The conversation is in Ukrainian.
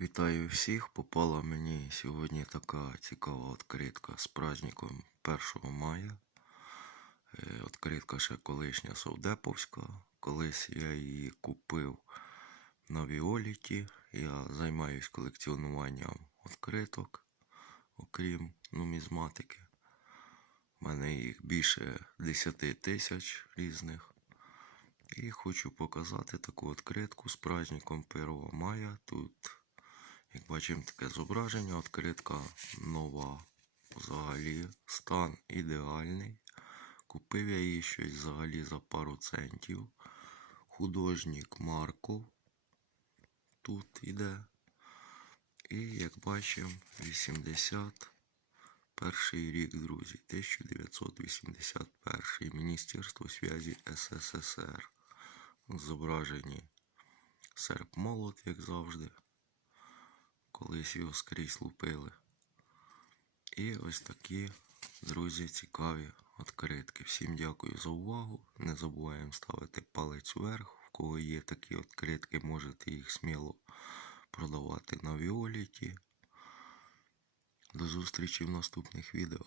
Вітаю всіх! Попала мені сьогодні така цікава відкритка з праздником 1 мая. Е, Відкритка ще колишня Совдеповська. Колись я її купив на Віоліті. Я займаюсь колекціонуванням відкриток, окрім нумізматики. У мене їх більше 10 тисяч різних. І хочу показати таку відкритку з праздником 1 мая. Тут як бачимо, таке зображення, відкритка нова. Взагалі стан ідеальний. Купив я її щось взагалі за пару центів. Художник Марков тут іде. І як бачимо, 81 рік, друзі, 1981 Міністерство зв'язі СССР. Зображені серп молот, як завжди колись його скрізь лупили. І ось такі, друзі, цікаві відкритки. Всім дякую за увагу. Не забуваємо ставити палець вверх. В кого є такі відкритки, можете їх сміло продавати на Віоліті. До зустрічі в наступних відео.